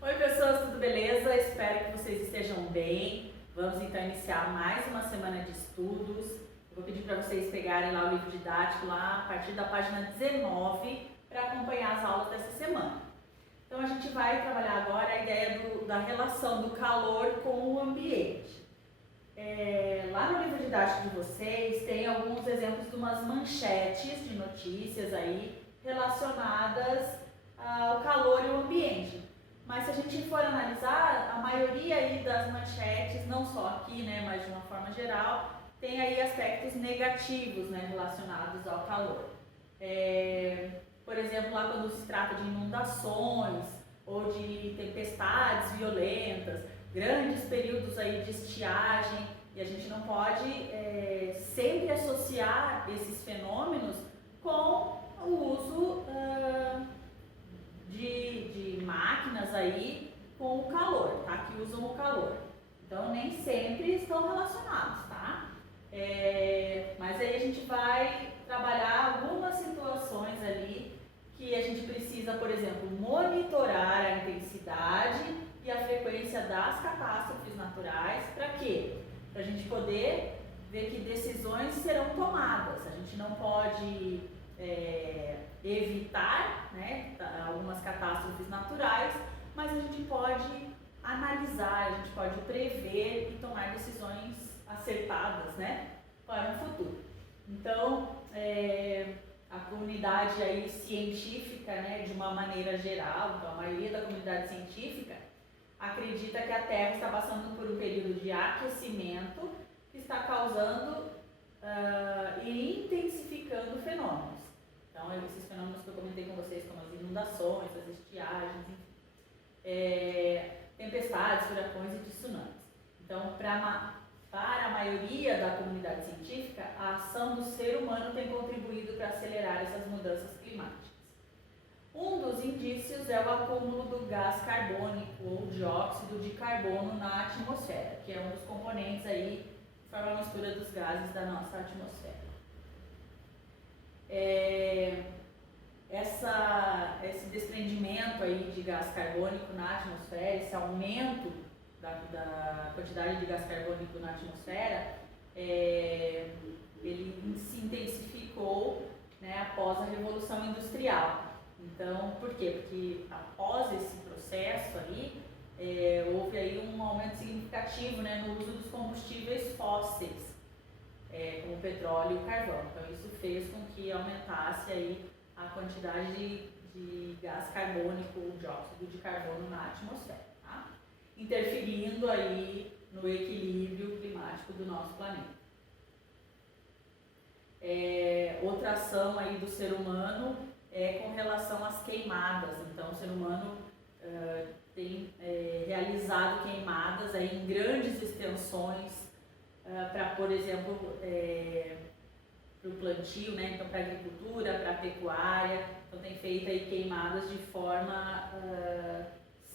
Oi pessoas, tudo beleza? Espero que vocês estejam bem. Vamos então iniciar mais uma semana de estudos. Eu vou pedir para vocês pegarem lá o livro didático lá a partir da página 19 para acompanhar as aulas dessa semana. Então a gente vai trabalhar agora a ideia da relação do calor com o ambiente. Lá no livro didático de vocês tem alguns exemplos de umas manchetes de notícias aí relacionadas ao calor e o ambiente. Mas se a gente for analisar, a maioria aí das manchetes, não só aqui, né, mas de uma forma geral, tem aí aspectos negativos, né, relacionados ao calor. Por exemplo, lá quando se trata de inundações ou de tempestades violentas, grandes períodos aí de estiagem, e a gente não pode sempre associar esses fenômenos com o uso de máquinas aí com o calor, tá? Que usam o calor. Então nem sempre estão relacionados, tá? Mas aí a gente vai trabalhar algumas situações ali que a gente precisa, por exemplo, monitorar a intensidade e a frequência das catástrofes naturais. Para quê? Para a gente poder ver que decisões serão tomadas. A gente não pode evitar, né, algumas catástrofes naturais, mas a gente pode analisar, a gente pode prever e tomar decisões acertadas, né, para o futuro. Então, a comunidade aí científica, né, de uma maneira geral, então a maioria da comunidade científica acredita que a Terra está passando por um período de aquecimento que está causando e intensificando fenômenos. Então, esses fenômenos que eu comentei com vocês, como as inundações, as estiagens, tempestades, furacões e tsunamis. Então, para a maioria da comunidade científica, a ação do ser humano tem contribuído para acelerar essas mudanças climáticas. Um dos indícios é o acúmulo do gás carbônico ou dióxido de carbono na atmosfera, que é um dos componentes aí que forma a mistura dos gases da nossa atmosfera. Esse desprendimento aí de gás carbônico na atmosfera, esse aumento da quantidade de gás carbônico na atmosfera, ele se intensificou, né, após a Revolução Industrial. Então, por quê? Porque após esse processo aí, houve aí um aumento significativo, né, no uso dos combustíveis fósseis, como o petróleo e o carvão. Então, isso fez com que aumentasse aí a quantidade de gás carbônico ou dióxido de carbono na atmosfera, tá? Interferindo aí no equilíbrio climático do nosso planeta. Outra ação aí do ser humano é com relação às queimadas. Então, o ser humano tem realizado queimadas aí em grandes extensões para, por exemplo, para o plantio, né? Então, para a agricultura, para a pecuária. Então, tem feito aí queimadas de forma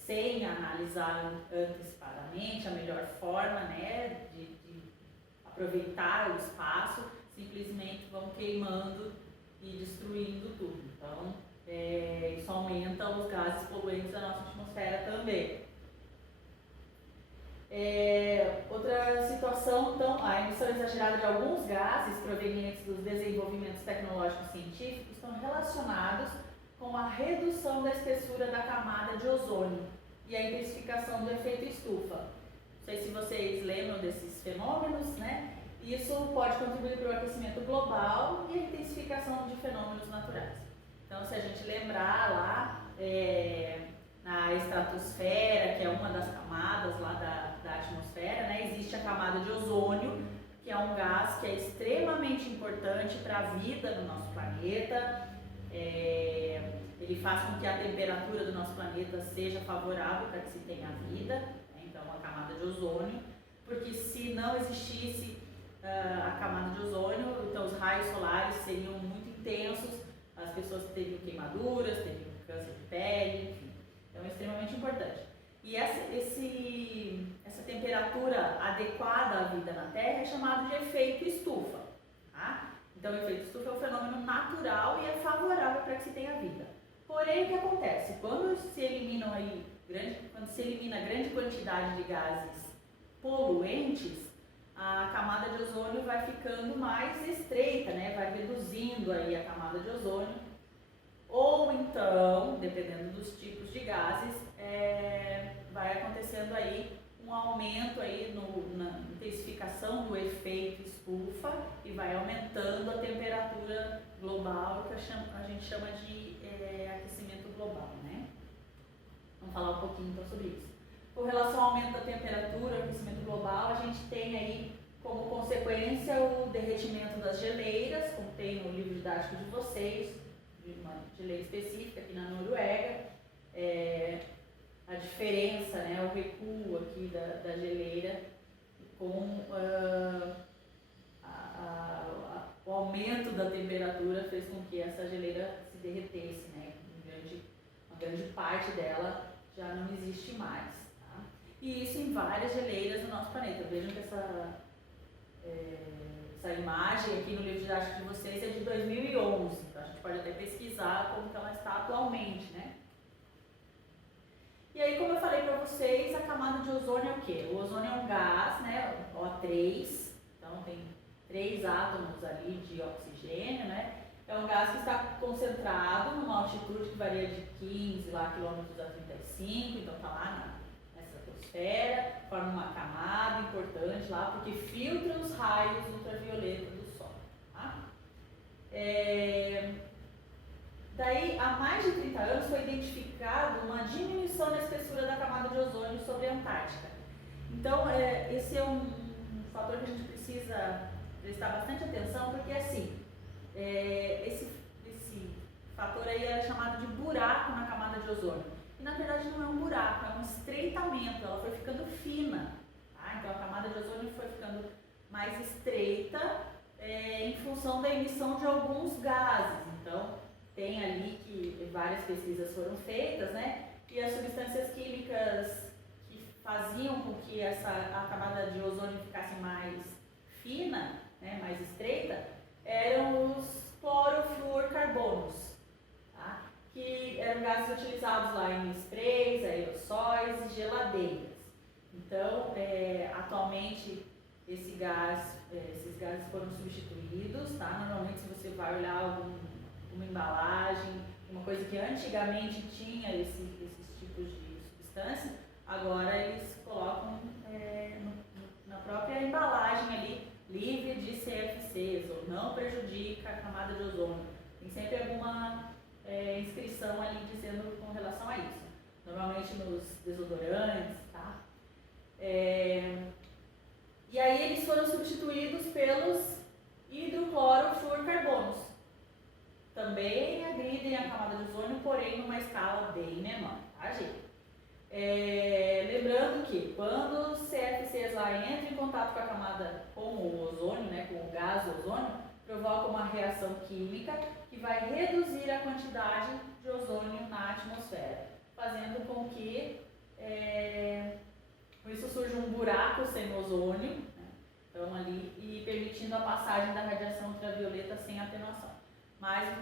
sem analisar antecipadamente a melhor forma, né, de aproveitar o espaço, simplesmente vão queimando e destruindo tudo. Então, isso aumenta os gases poluentes da nossa atmosfera também. Outra situação, então, a emissão exagerada de alguns gases provenientes dos desenvolvimentos tecnológicos científicos estão relacionados com a redução da espessura da camada de ozônio e a intensificação do efeito estufa. Não sei se vocês lembram desses fenômenos, né? Isso pode contribuir para o aquecimento global e a intensificação de fenômenos naturais. Então, se a gente lembrar lá na estratosfera, que é uma das camadas lá da atmosfera, né, existe a camada de ozônio, que é um gás que é extremamente importante para a vida no nosso planeta. Ele faz com que a temperatura do nosso planeta seja favorável para que se tenha vida, né? Então, a camada de ozônio, porque se não existisse a camada de ozônio, então os raios solares seriam muito intensos, as pessoas teriam queimaduras, teriam câncer de pele, enfim. Então é extremamente importante. E essa temperatura adequada à vida na Terra é chamado de efeito estufa, tá? Então o efeito estufa é um fenômeno natural e é favorável para que se tenha vida. Porém, o que acontece? Quando se elimina grande quantidade de gases poluentes, a camada de ozônio vai ficando mais estreita, né? Vai reduzindo aí a camada de ozônio. Ou então, dependendo dos tipos de gases, vai acontecendo aí um aumento aí na intensificação do efeito estufa e vai aumentando a temperatura global, que a gente chama de aquecimento global, né? Vamos falar um pouquinho então sobre isso. Com relação ao aumento da temperatura, aquecimento global, a gente tem aí como consequência o derretimento das geleiras, como tem no livro didático de vocês, de uma geleira específica aqui na Noruega, a diferença, né, o recuo aqui da geleira com o aumento da temperatura fez com que essa geleira se derretesse, né? Uma grande parte dela já não existe mais. Tá? E isso em várias geleiras no nosso planeta. Vejam que essa imagem aqui no livro didático de vocês é de 2011, então a gente pode até pesquisar como que ela está atualmente, né? E aí, como eu falei para vocês, a camada de ozônio é o quê? O ozônio é um gás, né, O3, então tem 3 átomos ali de oxigênio, né? É um gás que está concentrado numa altitude que varia de 15 quilômetros a 35, então está lá nessa atmosfera, forma uma camada importante lá, porque filtra os raios ultravioleta do Sol. Tá? Daí, há mais de 30 anos, foi identificado uma diminuição na espessura da camada de ozônio sobre a Antártica. Então, esse é um fator que a gente precisa prestar bastante atenção, porque assim, esse fator aí é chamado de buraco na camada de ozônio. E na verdade não é um buraco, é um estreitamento, ela foi ficando fina. Tá? Então a camada de ozônio foi ficando mais estreita em função da emissão de alguns gases. Então, tem ali que várias pesquisas foram feitas, né? E as substâncias químicas que faziam com que a camada de ozônio ficasse mais fina, né, mais estreita, eram os clorofluorcarbonos, tá? Que eram gases utilizados lá em sprays, aerossóis e geladeiras. Então, atualmente, esses gases foram substituídos, tá? Normalmente, se você vai olhar uma embalagem, uma coisa que antigamente tinha esses tipos de substância, agora eles colocam na própria embalagem ali, livre de CFCs, ou não prejudica a camada de ozônio. Tem sempre alguma inscrição ali dizendo com relação a isso. Normalmente nos desodorantes, tá? E aí eles foram substituídos pelos hidroclorofluorcarbonos. Também agridem a camada de ozônio, porém numa escala bem menor, tá, gente? Lembrando que quando os CFCs lá entram em contato com a camada, com o ozônio, né, com o gás ozônio, provoca uma reação química que vai reduzir a quantidade de ozônio na atmosfera, fazendo com que com isso surja um buraco sem ozônio, né, então, ali, e permitindo a passagem da radiação ultravioleta sem atenuação. Mas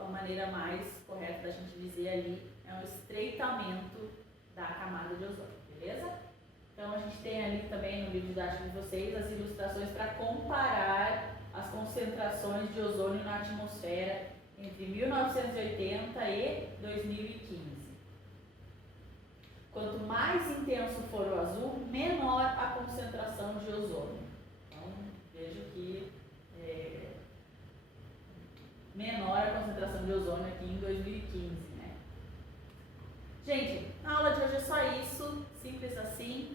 a maneira mais correta da gente dizer ali é um estreitamento da camada de ozônio, beleza? Então a gente tem ali também no livro didático de vocês as ilustrações para comparar as concentrações de ozônio na atmosfera entre 1980 e 2015. Quanto mais intenso for o azul, menor a concentração de ozônio. Então vejo que menor a concentração de ozônio aqui em 2015, né? Gente, a aula de hoje é só isso, simples assim.